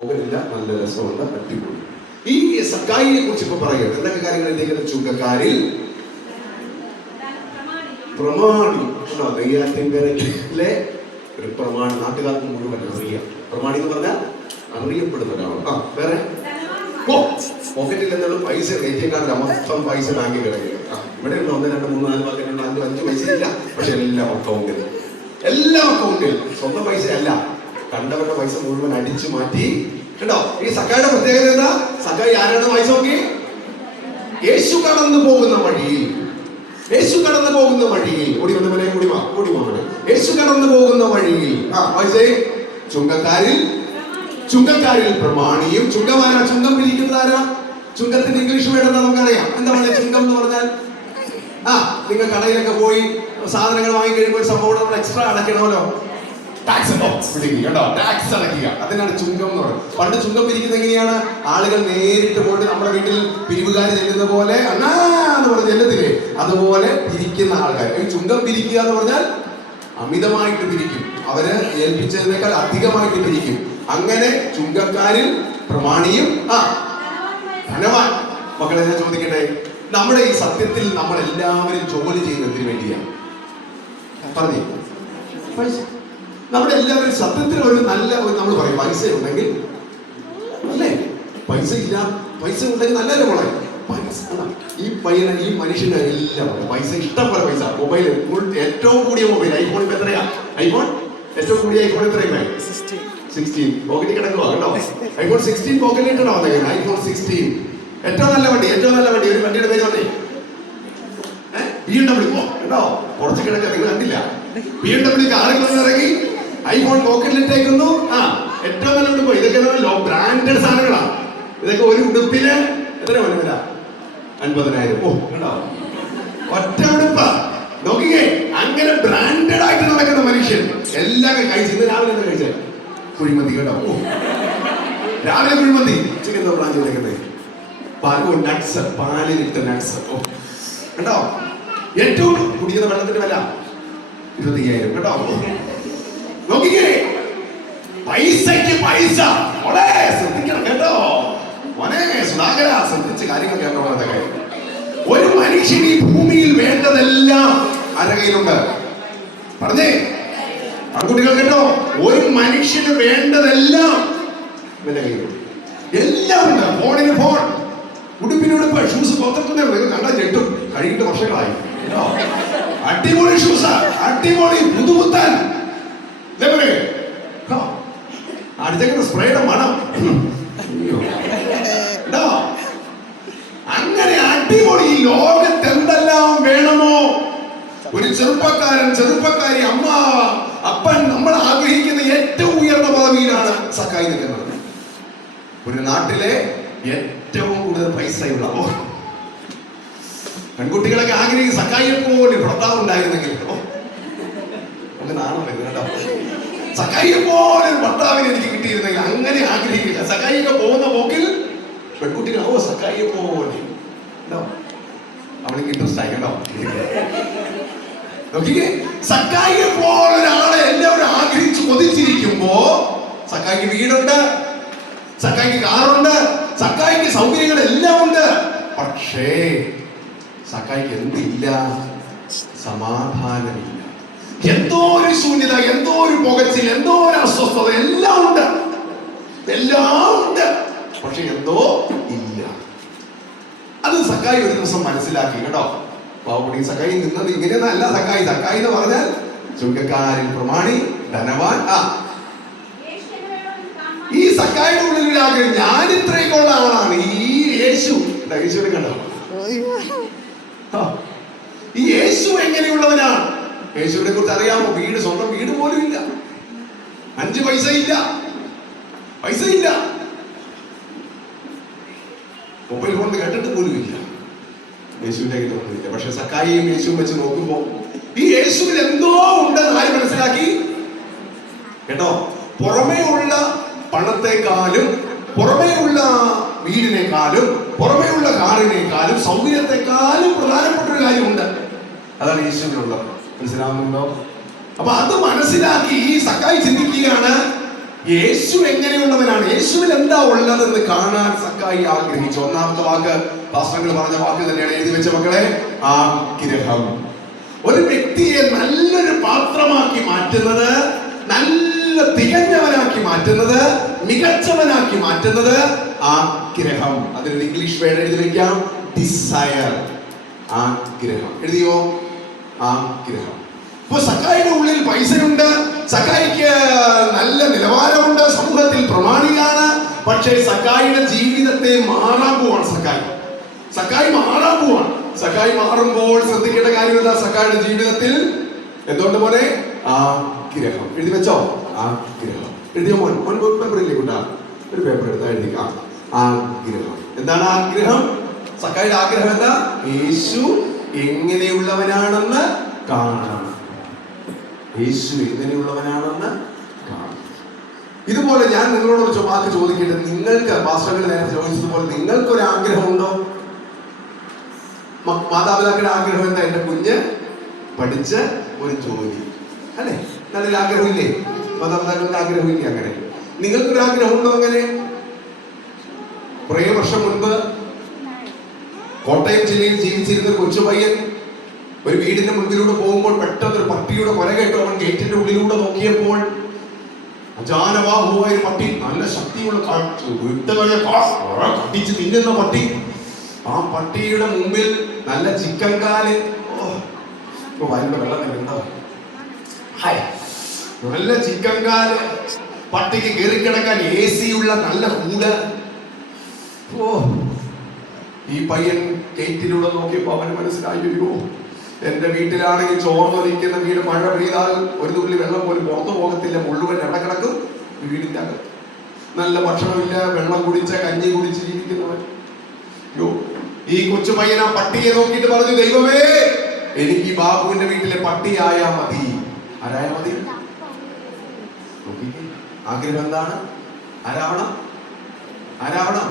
പോകലില്ല നല്ല രസമുണ്ട് അടിപൊളി. ഈ സക്കായിയെ കുറിച്ച് ഇപ്പൊ പറയുക എന്തൊക്കെ കാര്യങ്ങൾ ഇതിലേക്ക് ചുങ്കക്കാരിൽ? പ്രമാണി? നെയ്യാറ്റിൻകരയിലെ ഒരു പ്രമാണി. നാട്ടുകാർക്ക് മുഴുവൻ അറിയാം. പ്രമാണി എന്ന് പറഞ്ഞാൽ അറിയപ്പെടുന്ന ഒരാളാണ്. ആ വേറെ? പോക്കറ്റിൽ എന്നുള്ള പൈസ എ ടി എം കാർഡിൽ മൊത്തം പൈസ ബാങ്കിൽ കിടക്കുക ഇവിടെ ഉണ്ട് ഒന്ന് രണ്ട് മൂന്ന് നാല് പാക്കറ്റ് നാല് അഞ്ച് പൈസ ഇല്ല. പക്ഷെ എല്ലാം അക്കൗണ്ടിൽ എല്ലാം അക്കൗണ്ടിൽ സ്വന്തം പൈസ അല്ല കണ്ടവരുടെ പൈസ മുഴുവൻ അടിച്ചു മാറ്റി. കണ്ടോ? ഈ സക്കായുടെ പ്രത്യേകത എന്താ? സക്കായി ആരാണ് വായിച്ചു നോക്കി. യേശു കടന്നു പോകുന്ന വഴിയിൽ. യേശു കടന്നു പോകുന്ന വഴിയിൽ. ഓടി വന്നവനെ ഓടി വാ ഓടി വാ യേശു കടന്നു പോകുന്ന വഴിയിൽ. ആ വായിച്ചേ. ചുങ്കക്കാരിൽ ചുങ്കക്കാരിൽ പ്രമാണിയും ചുങ്കമാരാ? ചുങ്കം പിരിക്കുന്നത് ആരാ? ചുങ്കത്തിന്റെ ഇംഗ്ലീഷ് വേർഡ് എന്താ നമുക്കറിയാം? എന്താ പറയുക ചുങ്കം എന്ന് പറഞ്ഞാൽ? ആ നിങ്ങൾ കടയിലൊക്കെ പോയി സാധനങ്ങൾ വാങ്ങി കഴിയുമ്പോൾ സംഭവം നമ്മൾ എക്സ്ട്രാ അടയ്ക്കണമല്ലോ. ടാക്സ് കേട്ടോ. ടാക്സ് അടയ്ക്കുക. അതിനാണ് ചുങ്കം എന്ന് പറയുന്നത്. പണ്ട് ചുങ്കം പിരിക്കുന്നത് എങ്ങനെയാണ്? ആളുകൾ നേരിട്ട് പോയിട്ട് നമ്മുടെ വീട്ടിൽ പിരിവുകാർ ചെല്ലുന്ന പോലെ അണ്ണാ എന്ന് പറഞ്ഞ് ചെല്ലത്തില്ലേ? അതുപോലെ പിരിക്കുന്ന ആൾക്കാർ. ഈ ചുങ്കം പിരിക്കുക എന്ന് പറഞ്ഞാൽ അമിതമായിട്ട് പിരിക്കും. അവർ ഏൽപ്പിച്ചതിനേക്കാൾ അധികമായിട്ട് പിരിക്കും. അങ്ങനെ ചുങ്കക്കാരിൽ പ്രമാണിയും ആ ധനവാൻ. മക്കളെ ഞാൻ ചോദിക്കട്ടെ? നമ്മുടെ ഈ സത്യത്തിൽ നമ്മൾ എല്ലാവരും ജോലി ചെയ്യുന്നതിന് വേണ്ടിയാണ്. പറഞ്ഞേ. പൈസ നമ്മുടെ എല്ലാവരും സത്യത്തിൽ ഒരു നല്ല നമ്മൾ പറയും പൈസ ഉണ്ടെങ്കിൽ അല്ലേ? പൈസ ഇല്ല പൈസ ഉണ്ടെങ്കിൽ നല്ലൊരു മോളെ. പൈസ ഈ പയ്യന് ഈ മനുഷ്യന് എല്ലാം. പൈസ ഇഷ്ടം പോലെ പൈസ. മൊബൈൽ ഏറ്റവും കൂടിയ മൊബൈൽ. ഐഫോൺ ഇപ്പൊ എത്രയാ? ഐഫോൺ? ഏറ്റവും കൂടിയ ഐഫോൺ എത്രയാ സിക്സ്റ്റീൻ പോക്കറ്റിൽ കിടക്കുക കേട്ടോ. ഐഫോൺ സിക്സ്റ്റീൻ പോക്കറ്റിൽ ഇട്ടോ വന്നേക്കുന്നത് ഐഫോൺ സിക്സ്റ്റീൻ ഏറ്റവും നല്ല വണ്ടി ഏറ്റവും നല്ല വണ്ടി. ഒരു വണ്ടിയുടെ പേര് വന്നേ ബി എം ഡബ്ല്യു കേട്ടോ. കുറച്ച് കിടക്കുക നിങ്ങൾ കണ്ടില്ല. ബി എം ഡബ്ല്യു കാറിൽ ഇറങ്ങി. ഐഫോൺ പോക്കറ്റിലിട്ടേക്കുന്നു ആ ഏറ്റവും നല്ല ഉടുപ്പ് ഇതൊക്കെ ലോ ബ്രാൻഡഡ് സാധനങ്ങളാ. ഇതൊക്കെ ഒരു ഉടുപ്പിന് എത്ര വില? അൻപതിനായിരം. ഓ കണ്ടോ ഒറ്റ ഉടുപ്പ. നോക്കിക്കേ അങ്ങനെ ബ്രാൻഡഡ് ആയിട്ട് നടക്കുന്ന മനുഷ്യൻ എല്ലാം കഴിച്ചു ഇന്ന് രാവിലെ എന്താ കഴിച്ചത് കുഴിമന്തി കേട്ടോ. ഓ. രാവിലെ കുഴിമന്തി. എന്താ പ്ലാൻ ചെയ്തേക്കുന്നത് പാലോ. നട്സ് പാലിലിട്ട നട്സ് ഓ. കേട്ടോ ഏറ്റവും കുടിക്കുന്ന വെള്ളത്തിന്റെ വില ഇരുപത്തിയ്യായിരം. കേട്ടോ നോക്കിക്കേ. പൈസക്ക് പൈസ. മോളെ ശ്രദ്ധിക്കണം കേട്ടോ. മോനെ സുധാകര ശ്രദ്ധിച്ച് കാര്യങ്ങൾ കേട്ടോ ഒരു മനുഷ്യൻ ഈ ഭൂമിയിൽ വേണ്ടതെല്ലാം അരകയിലുണ്ട്. പറഞ്ഞേ. ആൺകുട്ടികൾ കേട്ടോ ഒരു മനുഷ്യന് വേണ്ടതെല്ലാം ഇവന്റെ കയ്യിലുണ്ട്. എല്ലാം ഉണ്ട്. ഫോണിന് ഫോൺ. ഉടുപ്പിനുടുപ്പ് ഷൂസ് പുറത്തിട്ടുണ്ട് നിങ്ങൾ കണ്ടാൽ ഞെട്ടും. കഴുകിയിട്ട് വർഷങ്ങളായി. അടിപൊളി ഷൂസാ അടിപൊളി പുതുപുത്താൻ. അടിച്ചേക്കുന്ന സ്പ്രേയുടെ മണം. അങ്ങനെ അടിപൊളി ഈ ലോകത്ത് എന്തെല്ലാം വേണമോ? ഒരു ചെറുപ്പക്കാരൻ ചെറുപ്പക്കാരി അമ്മ അപ്പൻ നമ്മൾ ആഗ്രഹിക്കുന്ന ഏറ്റവും ഉയർന്ന പദവിയിലാണ് സഹായി നിൽക്കുന്നത്. ഒരു നാട്ടിലെ ഏറ്റവും കൂടുതൽ പൈസയുള്ള പെൺകുട്ടികളൊക്കെ ആഗ്രഹിക്കും സക്കായിയെ പോലെ ഭർത്താവ് ഉണ്ടായിരുന്നെങ്കിൽ നമുക്ക് നാണം വരും കേട്ടോ സക്കായിയെ പോലെ ഭർത്താവിനെ എനിക്ക് കിട്ടിയിരുന്നെങ്കിൽ അങ്ങനെ ആഗ്രഹിക്കില്ല. സഖായിയൊക്കെ പോകുന്ന പോക്കിൽ പെൺകുട്ടികൾ ഓ സഖായിയെ പോലെ? അവൾക്ക് ഇൻട്രസ്റ്റ് ആയി കേട്ടോ. നോക്കിക്കേ സക്കായിയെ പോലെ എല്ലാവരും ആഗ്രഹിച്ച് കൊതിച്ചിരിക്കുമ്പോ സക്കായിക്ക് വീടുണ്ട് സക്കായിക്ക് കാറുണ്ട് സക്കായിക്ക് സൗകര്യങ്ങൾ എല്ലാം ഉണ്ട്. പക്ഷേ സക്കായിക്ക് എന്തില്ല? സമാധാനമില്ല. എന്തോ ഒരു ശൂന്യത എന്തോ ഒരു പുകച്ചിൽ എന്തോ ഒരു അസ്വസ്ഥത എല്ലാം ഉണ്ട്. എല്ലാം ഉണ്ട്. പക്ഷെ എന്തോ ഇല്ല. അത് സക്കായി ഒരു ദിവസം മനസ്സിലാക്കി കേട്ടോ. പാവക്കുടി സക്കായി നിന്നത് ഇങ്ങനെയൊന്നല്ല. സക്കായി സക്കായി എന്ന് പറഞ്ഞാൽ ചുങ്കക്കാരൻ പ്രമാണി ധനവാൻ ആ. ഈ സക്കായുടെ ഉള്ളിൽ ഒരു ആഗ്രഹം ഞാൻ ഇത്രയൊക്കെ ഉള്ള ആളാണ്. ഈ യേശു. യേശു എടുക്കണ്ടോ ഈ യേശു എങ്ങനെയുള്ളവനാണ്? യേശുവിനെ കുറിച്ച് അറിയാമോ? വീട് സ്വന്തം വീട് പോലും ഇല്ല. അഞ്ച് പൈസ ഇല്ല പൈസ ഇല്ല മൊബൈൽ ഫോൺ കേട്ടിട്ട് പോലും ഇല്ല. യേശുവിന്റെ ഒന്നുമില്ല പക്ഷെ സക്കായിയും യേശുവും വെച്ച് നോക്കുമ്പോ ഈ യേശുവിൽ എന്തോ ഉണ്ടെന്ന് ആര് മനസ്സിലാക്കി? കേട്ടോ? പുറമേ ഉള്ള പണത്തെക്കാളും പുറമേ ഉള്ള വീടിനേക്കാളും പുറമേ ഉള്ള കാറിനേക്കാളും സൗകര്യത്തെക്കാളും പ്രധാനപ്പെട്ട ഒരു കാര്യമുണ്ട്. അതാണ് യേശുവിനുള്ളത് മനസ്സിലാവുന്നുണ്ടോ? അപ്പൊ അത് മനസ്സിലാക്കി ഈ സക്കായി ചിന്തിക്കുകയാണ് യേശു എങ്ങനെയുള്ളവനാണ്? യേശുവിൽ എന്താ ഉള്ളതെന്ന് കാണാൻ സക്കായി ആഗ്രഹിച്ചു. ഒന്നാമത്തെ വാക്ക് പാസ്ത്രങ്ങൾ പറഞ്ഞ വാക്ക് തന്നെയാണ്. എഴുതി വെച്ച മക്കളെ ആഗ്രഹം ഒരു വ്യക്തിയെ നല്ലൊരു പാത്രമാക്കി മാറ്റുന്നത് നല്ല തികഞ്ഞവനാക്കി മാറ്റുന്നത് മികച്ചവനാക്കി മാറ്റുന്നത് ആഗ്രഹം അതിനൊരു ഇംഗ്ലീഷ് വേർഡ് എഴുതി വെക്കാം. ഡിസയർ ആഗ്രഹം എഴുതിയോ? ആഗ്രഹം. ഇപ്പൊ സക്കായിയുടെ ഉള്ളിൽ പൈസയുണ്ട് സക്കായിക്ക് നല്ല നിലവാരമുണ്ട് സമൂഹത്തിൽ പ്രമാണിയാണ് പക്ഷേ സക്കായിയുടെ ജീവിതത്തെ മാറാൻ പോവാണ് സക്കായി സക്കായി മാറാൻ പോവാണ്. സക്കായി മാറുമ്പോൾ ശ്രദ്ധിക്കേണ്ട കാര്യം എന്താ സക്കായിയുടെ ജീവിതത്തിൽ എന്തുകൊണ്ട് പോലെ ആഗ്രഹം. എഴുതി വെച്ചോ? ആഗ്രഹം. എഴുതിയോ മോൻ? മോൻ പേപ്പർ ഇല്ലേ ഒരു പേപ്പർ എടുത്താ എഴുതിക്കാം ആഗ്രഹം. എന്താണ് ആഗ്രഹം? സക്കായിയുടെ ആഗ്രഹം എന്താ? യേശു എങ്ങനെയുള്ളവനാണെന്ന് കാണണം. യേശു എങ്ങനെയുള്ളവനാണെന്ന് കാണണം. ഇതുപോലെ ഞാൻ നിങ്ങളോട് ഒരു ചോദിക്കട്ടെ? നിങ്ങൾക്ക് പാസ്റ്ററുകൾ നേരെ ചോദിച്ചതുപോലെ ഒരു ആഗ്രഹമുണ്ടോ മാതാപിതാക്കളുടെ ആഗ്രഹം എന്താ? എന്റെ കുഞ്ഞ് പഠിച്ച് ഒരു ജോലി. അല്ലേ? നല്ലൊരു ആഗ്രഹമില്ലേ? മാതാപിതാക്കളുടെ ആഗ്രഹമില്ലേ അങ്ങനെ? നിങ്ങൾക്കൊരു ആഗ്രഹമുണ്ടോ അങ്ങനെ? കുറേ വർഷം മുൻപ് കോട്ടയം ജില്ലയിൽ ജീവിച്ചിരുന്ന ഒരു കൊച്ചു പയ്യൻ ഒരു വീടിന്റെ മുൻപിലൂടെ പോകുമ്പോൾ പെട്ടെന്ന് ഒരു പട്ടിയുടെ കൊല കേട്ടു അവൻ ഗേറ്റിന്റെ ഉള്ളിലൂടെ നോക്കിയപ്പോൾ അജാനവാഹുവായ ഒരു പട്ടി നല്ല ശക്തിയുള്ള കടിച്ച് തിന്നുന്ന പട്ടി. ആ പട്ടിയുടെ മുമ്പിൽ നല്ല ചിക്കൻ കാൽ. നല്ല ചിക്കൻ കാൽ. പട്ടിക്ക് കയറി കിടക്കാൻ എ സി ഉള്ള നല്ല കൂട്. ഓ ഈ പയ്യൻ ഗേറ്റിലൂടെ നോക്കിയപ്പോ അവന് മനസ്സിലായി അയ്യോ എന്റെ വീട്ടിലാണെങ്കിൽ ചോർന്നൊലിക്കുന്ന വീട് മഴ പെയ്താൽ ഒരു തുള്ളി വെള്ളം പോലും പുറത്തു പോകത്തില്ല മുഴുവൻ എവിടെ കിടക്കും? വീടിന്റെ അകത്ത് നല്ല ഭക്ഷണമില്ല വെള്ളം കുടിച്ച കഞ്ഞി കുടിച്ച് ജീവിക്കുന്നവൻ ഈ കൊച്ചു പയ്യൻ ആ പട്ടിയെ നോക്കിയിട്ട് പറഞ്ഞു ദൈവമേ എനിക്ക് ഈ ബാബുവിന്റെ വീട്ടിലെ പട്ടിയായാ മതി. ആരായ മതി. ആഗ്രഹം എന്താണ്? ആരാവണം? ആരാവണം?